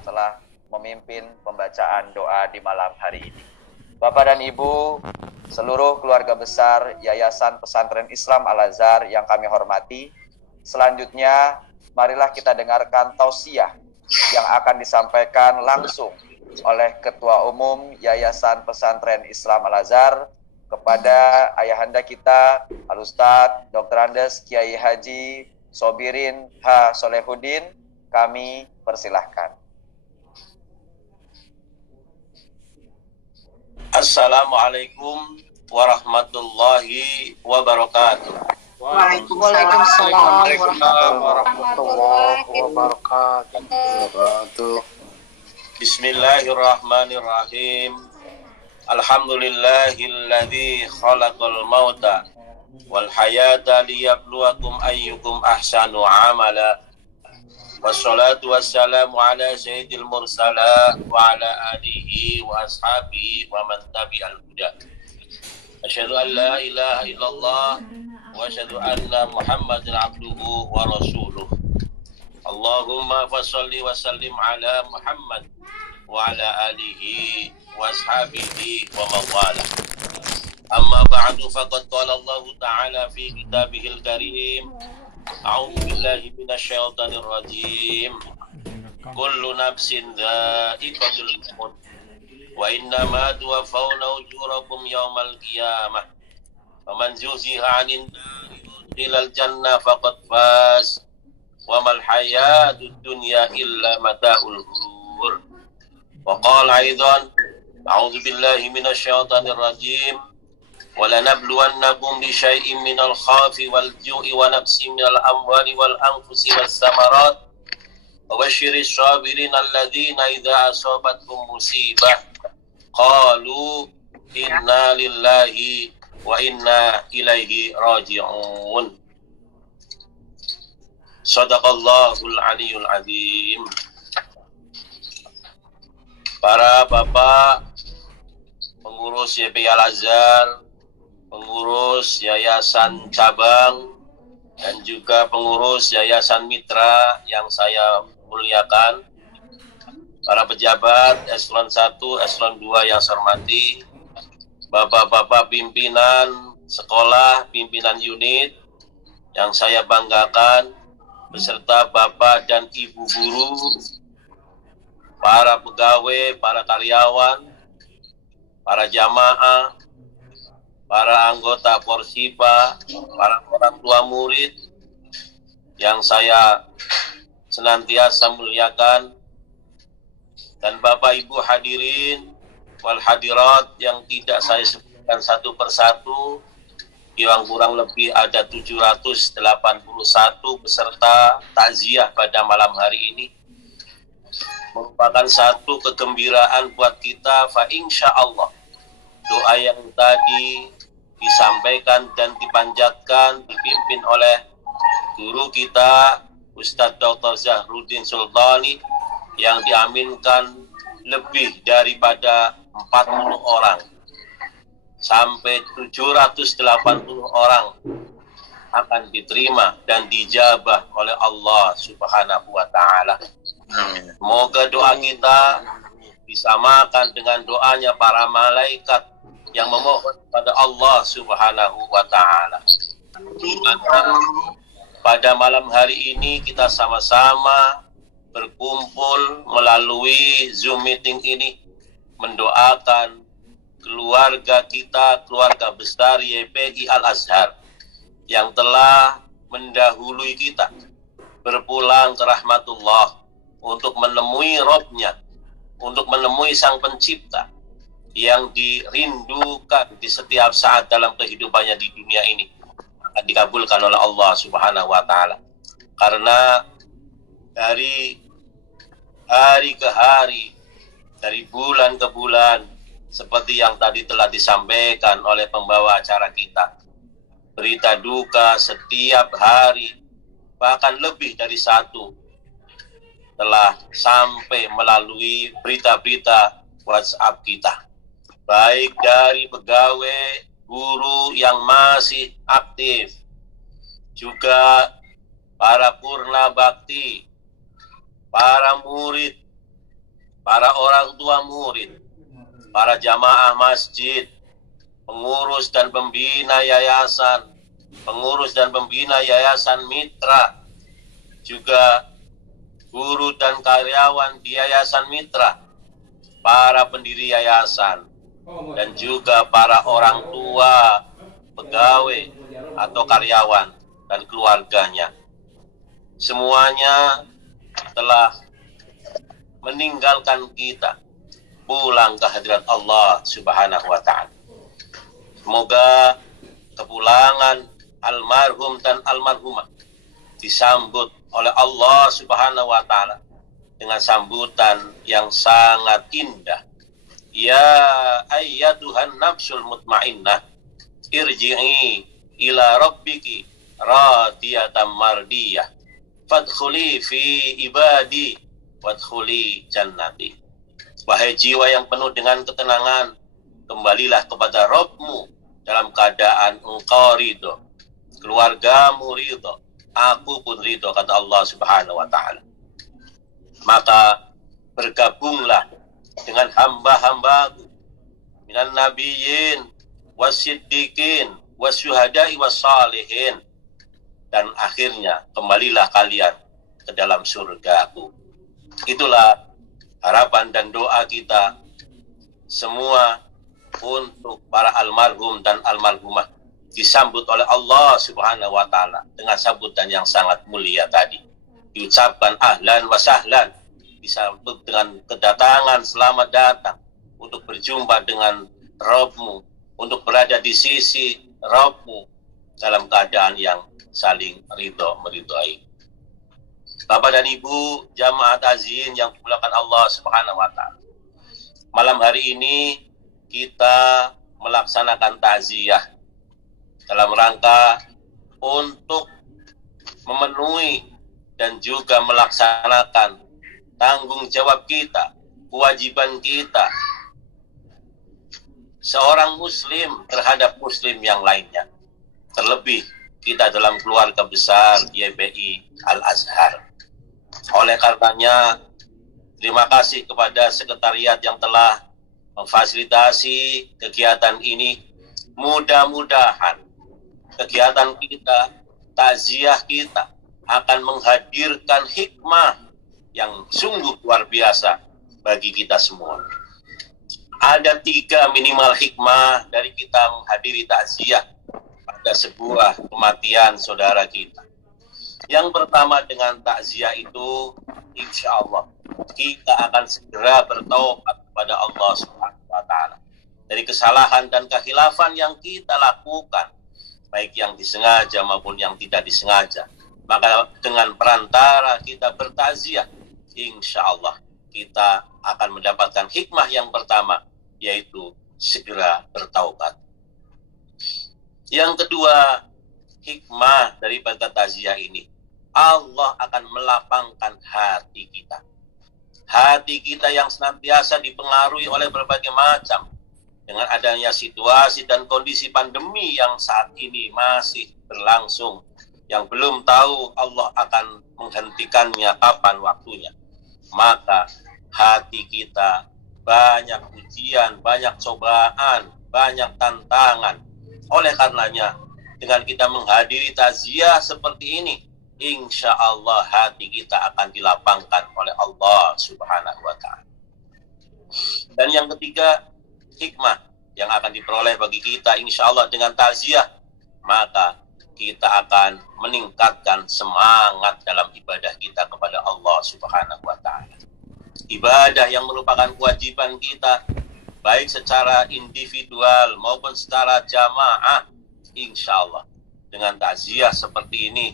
telah memimpin pembacaan doa di malam hari ini. Bapak dan Ibu, seluruh keluarga besar Yayasan Pesantren Islam Al-Azhar yang kami hormati, selanjutnya marilah kita dengarkan tausiah yang akan disampaikan langsung oleh Ketua Umum Yayasan Pesantren Islam Al-Azhar kepada ayahanda kita Al-Ustadz Dr. Andes Kiai Haji Sobirin H. Solehuddin. Kami persilahkan. Assalamualaikum warahmatullahi wabarakatuh. Waalaikumsalam warahmatullahi wabarakatuh. Bismillahirrahmanirrahim. Alhamdulillahilladzi khalaqal mauta wal hayata liyabluwakum ayyukum ahsanu amala. Wassalatu wassalamu ala sayyidil mursala wa ala alihi wa ashabihi wa man tabi'al huda. Asyhadu an la ilaha illallah wa asyhadu anna Muhammadan abduhu wa rasuluh. Allahumma fassalli wa sallim ala Muhammad wa ala alihi wa ashabihi wa mawala. Amma ba'du faqad qala Allah ta'ala fi kitabihil karim. A'udzu billahi minasyaitonir rajim. Kullu nafsin dha'iqatul maut wa innama tuwaffawna ujurakum yaumal qiyamah. Faman zuhziha 'anil nari wa udkhilal jannah faqad faz. Wa mal hayatud dunya illa mata'ul ghurur. Wa qala aidan a'udzu billahi minasyaitonir rajim. وَلَنَبْلُوَنَّكُمْ بِشَيْءٍ مِّنَ الْخَوْفِ وَالْجُوعِ وَنَقْصٍ مِّنَ الْأَمْوَالِ وَالْأَنفُسِ وَالثَّمَرَاتِ وَبَشِّرِ الصَّابِرِينَ الَّذِينَ إِذَا أَصَابَتْهُم مُّصِيبَةٌ قَالُوا إِنَّا لِلَّهِ وَإِنَّا إِلَيْهِ رَاجِعُونَ. Shadaqallahul Aliyyul Azim. Para bapak pengurus YPI Al-Azhar, pengurus Yayasan Cabang, dan juga pengurus Yayasan Mitra yang saya muliakan, para pejabat Eselon 1, Eselon 2 yang saya hormati, bapak-bapak pimpinan sekolah, pimpinan unit yang saya banggakan, beserta bapak dan ibu guru, para pegawai, para karyawan, para jamaah, para anggota Porsipa, para orang tua murid yang saya senantiasa muliakan, dan Bapak Ibu hadirin wal hadirat yang tidak saya sebutkan satu persatu, yang kurang lebih ada 781 peserta takziah pada malam hari ini, merupakan satu kegembiraan buat kita. Fa insya Allah doa yang tadi disampaikan dan dipanjatkan dipimpin oleh guru kita Ustadz Dr. Zahruddin Sultani yang diaminkan lebih daripada 40 orang sampai 780 orang akan diterima dan dijabah oleh Allah Subhanahu wa ta'ala. Semoga doa kita disamakan dengan doanya para malaikat yang memohon pada Allah Subhanahu wa ta'ala. Pada malam hari ini kita sama-sama berkumpul melalui Zoom meeting ini mendoakan keluarga kita, keluarga besar YPI Al-Azhar yang telah mendahului kita berpulang ke rahmatullah untuk menemui Robnya, untuk menemui Sang Pencipta yang dirindukan di setiap saat dalam kehidupannya di dunia ini, akan dikabulkan oleh Allah Subhanahu wa ta'ala. Karena dari hari ke hari, dari bulan ke bulan, seperti yang tadi telah disampaikan oleh pembawa acara kita, berita duka setiap hari, bahkan lebih dari satu, telah sampai melalui berita-berita WhatsApp kita, baik dari pegawai, guru yang masih aktif, juga para purna bakti, para murid para orang tua murid, para jamaah masjid, pengurus dan pembina yayasan, pengurus dan pembina yayasan mitra, juga guru dan karyawan di yayasan mitra, para pendiri yayasan, dan juga para orang tua, pegawai atau karyawan dan keluarganya. Semuanya telah meninggalkan kita, pulang ke hadirat Allah Subhanahu wa Ta'ala. Semoga kepulangan almarhum dan almarhumah disambut oleh Allah Subhanahu wa Ta'ala dengan sambutan yang sangat indah. Ya ayyatuhan nafsul mutmainnah, irji'i ila rabbiki radiyatan mardiyah, fadkhuli fi ibadi wadkhuli jannati. Wahai jiwa yang penuh dengan ketenangan, kembalilah kepada Rabb-Mu dalam keadaan engkau ridho, keluargamu ridho, aku pun ridho, kata Allah Subhanahu wa Ta'ala. Maka bergabunglah dengan hamba-hambaku minan nabiyyin wasiddiqin wasyuhada'i wassalihin, dan akhirnya kembalilah kalian ke dalam surgaku. Itulah harapan dan doa kita semua untuk para almarhum dan almarhumah, disambut oleh Allah Subhanahu wa Ta'ala dengan sambutan yang sangat mulia tadi. Diucapkan ahlan wa sahlan, disambut dengan kedatangan, selamat datang untuk berjumpa dengan Rabb-Mu, untuk berada di sisi Rabb-Mu dalam keadaan yang saling ridho meridhoi. Bapak dan Ibu jamaah takziah yang dimuliakan Allah Subhanahu wa Ta'ala, malam hari ini kita melaksanakan takziah dalam rangka untuk memenuhi dan juga melaksanakan tanggung jawab kita, kewajiban kita seorang muslim terhadap muslim yang lainnya, terlebih kita dalam keluarga besar YPI Al-Azhar. Oleh karenanya, terima kasih kepada sekretariat yang telah memfasilitasi kegiatan ini. Mudah-mudahan kegiatan kita, takziah kita, akan menghadirkan hikmah yang sungguh luar biasa bagi kita semua. Ada 3 minimal hikmah dari kita menghadiri takziah pada sebuah kematian saudara kita. Yang pertama, dengan takziah itu, insya Allah kita akan segera bertaubat kepada Allah Subhanahu wa Ta'ala dari kesalahan dan kehilafan yang kita lakukan, baik yang disengaja maupun yang tidak disengaja. Maka dengan perantara kita bertakziah, insya Allah kita akan mendapatkan hikmah yang pertama, yaitu segera bertaubat. Yang kedua, hikmah daripada takziah ini, Allah akan melapangkan hati kita. Hati kita yang senantiasa dipengaruhi oleh berbagai macam, dengan adanya situasi dan kondisi pandemi yang saat ini masih berlangsung, yang belum tahu Allah akan menghentikannya kapan waktunya. Maka hati kita banyak ujian, banyak cobaan, banyak tantangan. Oleh karenanya, dengan kita menghadiri takziah seperti ini, insya Allah hati kita akan dilapangkan oleh Allah Subhanahu wa Ta'ala. Dan yang ketiga, hikmah yang akan diperoleh bagi kita insya Allah dengan takziah, maka kita akan meningkatkan semangat dalam ibadah kita kepada Allah Subhanahu wa Ta'ala. Ibadah yang merupakan kewajiban kita, baik secara individual maupun secara jamaah, insya Allah dengan takziah seperti ini,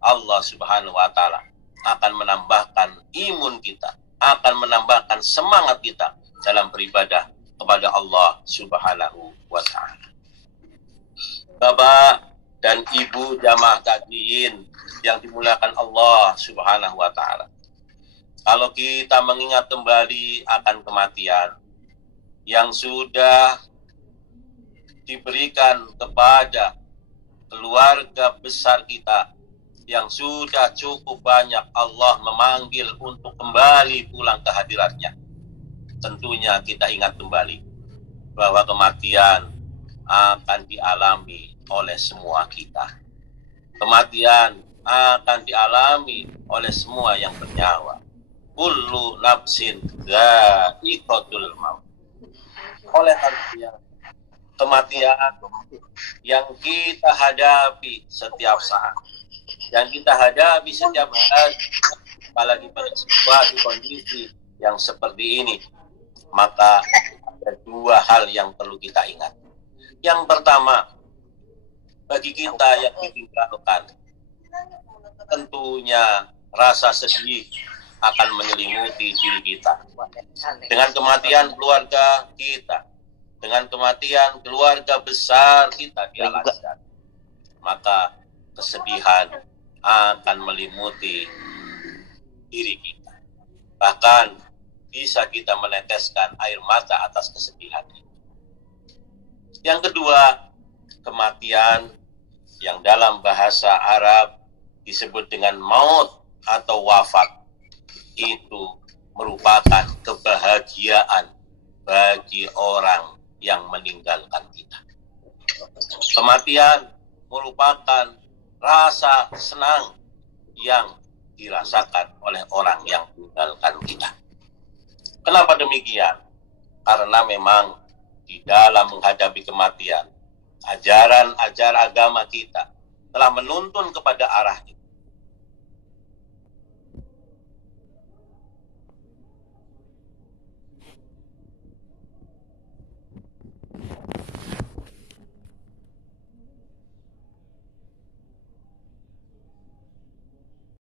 Allah Subhanahu wa Ta'ala akan menambahkan imun kita, akan menambahkan semangat kita dalam beribadah kepada Allah Subhanahu wa Ta'ala. Bapak dan Ibu jamaah takziin yang dimuliakan Allah Subhanahu wa Ta'ala, kalau kita mengingat kembali akan kematian yang sudah diberikan kepada keluarga besar kita, yang sudah cukup banyak Allah memanggil untuk kembali pulang ke hadiratnya, tentunya kita ingat kembali bahwa kematian akan dialami oleh semua kita. Kematian akan dialami oleh semua yang bernyawa. Kullu nafsin dha'iqatul maut. Oleh karena kematian yang kita hadapi setiap saat, yang kita hadapi setiap hari, apalagi pada sebuah kondisi yang seperti ini, maka ada dua hal yang perlu kita ingat. Yang pertama, bagi kita yang ditinggalkan, tentunya rasa sedih akan menyelimuti diri kita. Dengan kematian keluarga kita, dengan kematian keluarga besar kita di Al-Azhar, maka kesedihan akan melimuti diri kita. Bahkan bisa kita meneteskan air mata atas kesedihan itu. Yang kedua, kematian yang dalam bahasa Arab disebut dengan maut atau wafat, itu merupakan kebahagiaan bagi orang yang meninggalkan kita. Kematian merupakan rasa senang yang dirasakan oleh orang yang meninggalkan kita. Kenapa demikian? Karena memang di dalam menghadapi kematian, ajaran agama kita telah menuntun kepada arah itu.